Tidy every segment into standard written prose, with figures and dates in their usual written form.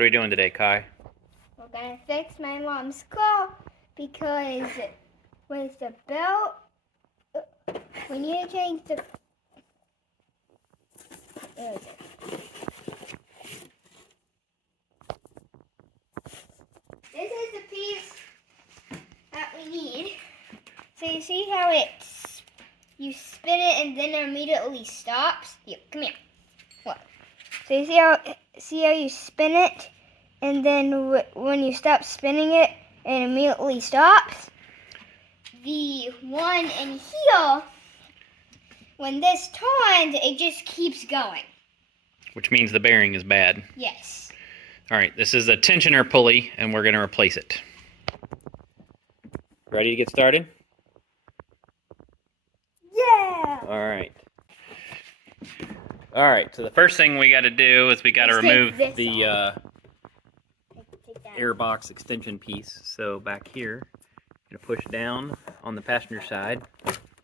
What are we doing today, Kai? We're gonna fix my mom's car because with the belt, we need to change the. Where is it? This is the piece that we need. So you see how you spin it and then it immediately stops? Here, come here. What? So you see how you spin it and then when you stop spinning it, it immediately stops? The one in here, when this turns, it just keeps going. Which means the bearing is bad. Yes. Alright, this is a tensioner pulley, and we're going to replace it. Ready to get started? Yeah! Alright, so the first thing we got to do is we got to remove the air box extension piece. So back here, you're going to push down on the passenger side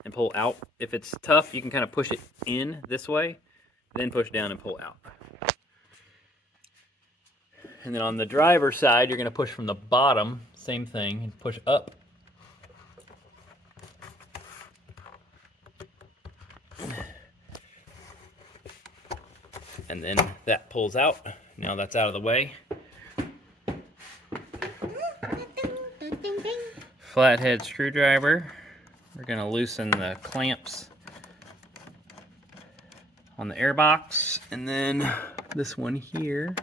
and pull out. If it's tough, you can kind of push it in this way, then push down and pull out. And then on the driver's side, you're going to push from the bottom, same thing, and push up. And then that pulls out. Now that's out of the way. Flathead screwdriver. We're going to loosen the clamps on the airbox. And then this one here.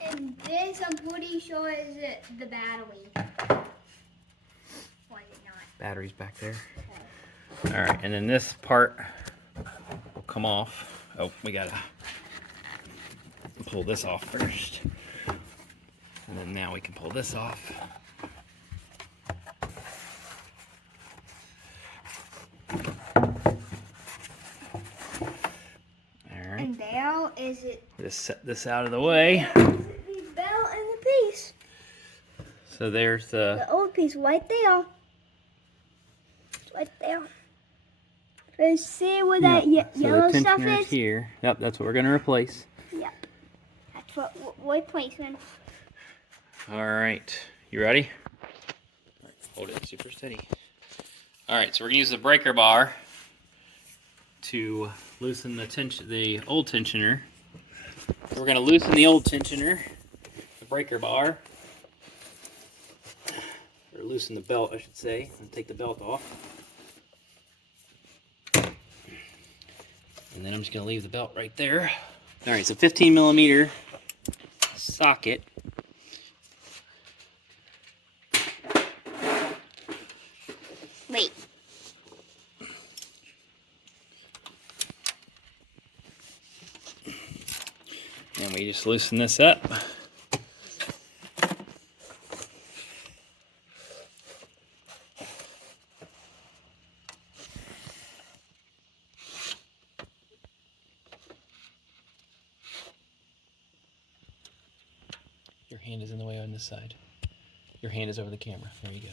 And this, I'm pretty sure, is the battery. Or is it not? Battery's back there. Okay. Alright, and then this part will come off. Oh, we gotta pull this off first. And then now we can pull this off. Alright. And there is it. Just set this out of the way. The belt and the piece. So there's the old piece right there. It's right there. Let's see where that yellow so stuff is is. Here. Yep, that's what we're gonna replace. Yep. That's what we're replacing. Alright, you ready? All right, hold it super steady. Alright, so we're gonna use the breaker bar to loosen the old tensioner. So we're gonna loosen the old tensioner, the breaker bar, or loosen the belt, I should say, and take the belt off. And then I'm just gonna leave the belt right there. Alright, so 15 millimeter socket. Wait. And we just loosen this up. Your hand is in the way on this side. Your hand is over the camera. There you go.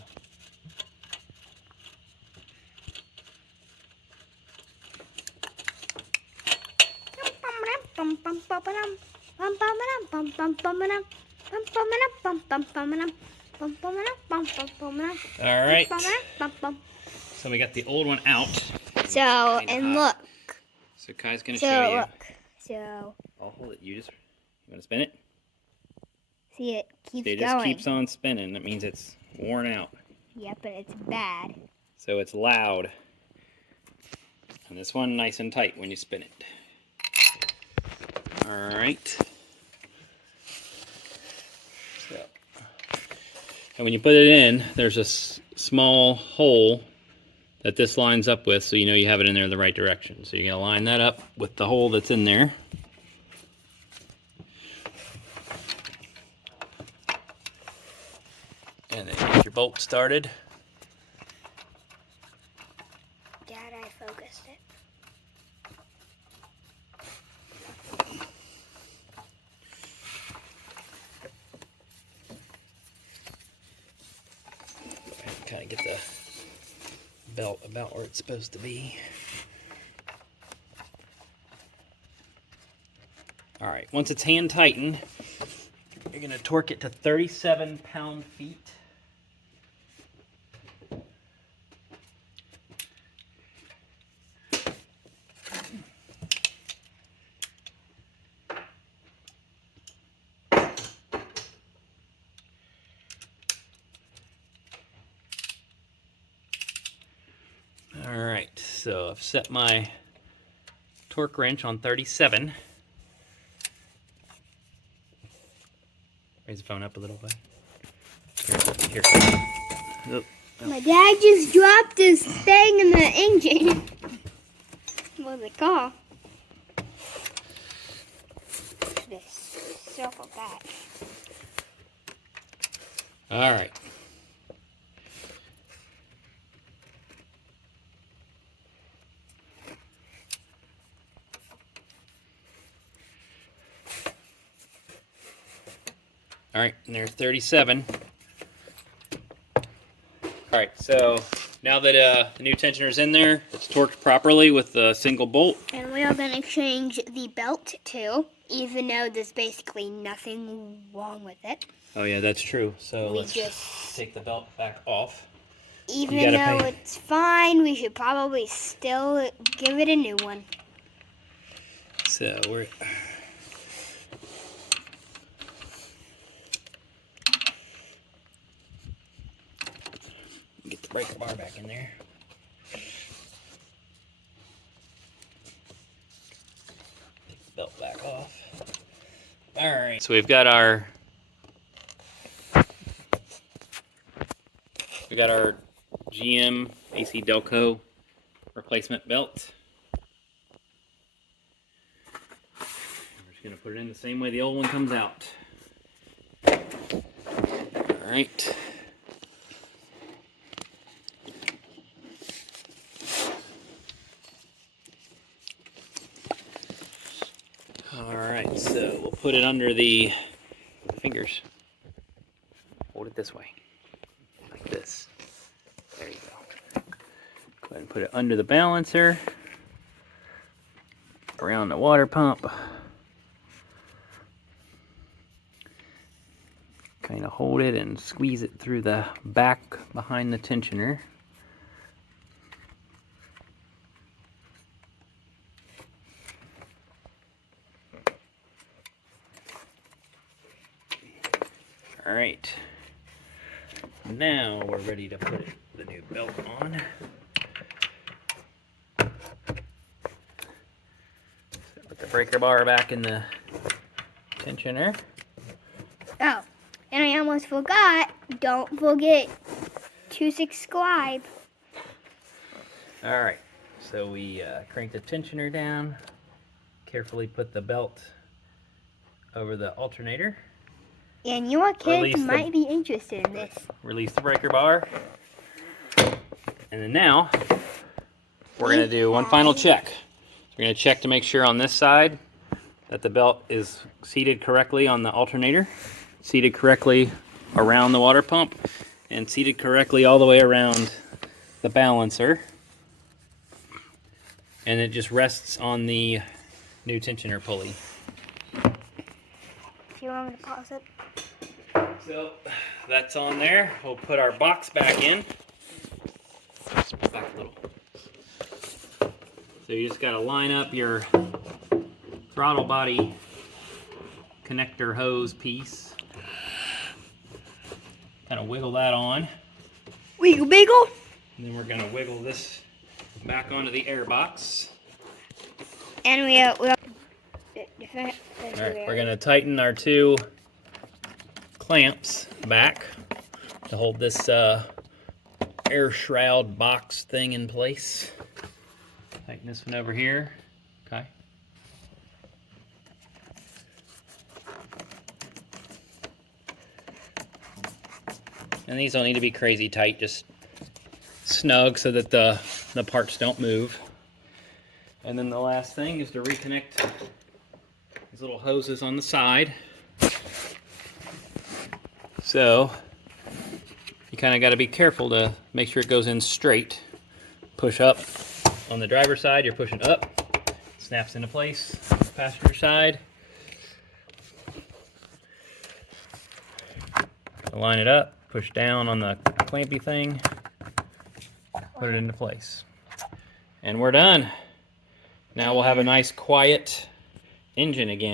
Alright. So we got the old one out. So, and look. So Kai's going to show you. Look. So, I'll hold it. You want to spin it? see, it keeps It going. just keeps on spinning. That means it's worn out. Yeah, but it's bad. So it's loud. And this one nice and tight when you spin it. Alright. So, and when you put it in, there's a small hole that this lines up with, so you know you have it in there the right direction. So you're going to line that up with the hole that's in there. And then get your bolt started. Dad, I focused it. Kind of get the belt about where it's supposed to be. All right, once it's hand tightened, you're gonna torque it to 37 pound-feet. All right, so I've set my torque wrench on 37. Raise the phone up a little bit. Here. Oh. My dad just dropped his thing in the engine. What's it called? This circle back. All right. All right, and there's 37. All right, so now that the new tensioner's in there, it's torqued properly with a single bolt. And we are going to change the belt too, even though there's basically nothing wrong with it. Oh yeah, that's true. So We let's just- take the belt back off. Even gotta though pay- it's fine, we should probably still give it a new one. So we're... Get the breaker bar back in there. Take the belt back off. All right. So we've got our GM AC Delco replacement belt. We're just gonna put it in the same way the old one comes out. All right. Alright, so we'll put it under the fingers. Hold it this way. Like this. There you go. Go ahead and put it under the balancer. Around the water pump. Kind of hold it and squeeze it through the back behind the tensioner. All right, now we're ready to put the new belt on. So put the breaker bar back in the tensioner. Oh, and I almost forgot, don't forget to subscribe. All right, so we crank the tensioner down, carefully put the belt over the alternator. And your Release kids the- might be interested in this. Release the breaker bar. And then now, we're going to do one final check. We're going to check to make sure on this side that the belt is seated correctly on the alternator, seated correctly around the water pump, and seated correctly all the way around the balancer. And it just rests on the new tensioner pulley. Do you want me to pause it? So that's on there. We'll put our box back in. Back a little. So you just got to line up your throttle body connector hose piece. Kind of wiggle that on. Wiggle wiggle. And then we're going to wiggle this back onto the air box. And we'll All right, we're going to tighten our two clamps back to hold this air shroud box thing in place. Tighten this one over here. Okay. And these don't need to be crazy tight, just snug so that the parts don't move. And then the last thing is to reconnect these little hoses on the side. So you kind of got to be careful to make sure it goes in straight. Push up on the driver's side, you're pushing up, snaps into place. Passenger side, line it up, push down on the clampy thing, put it into place. And we're done. Now we'll have a nice quiet engine again.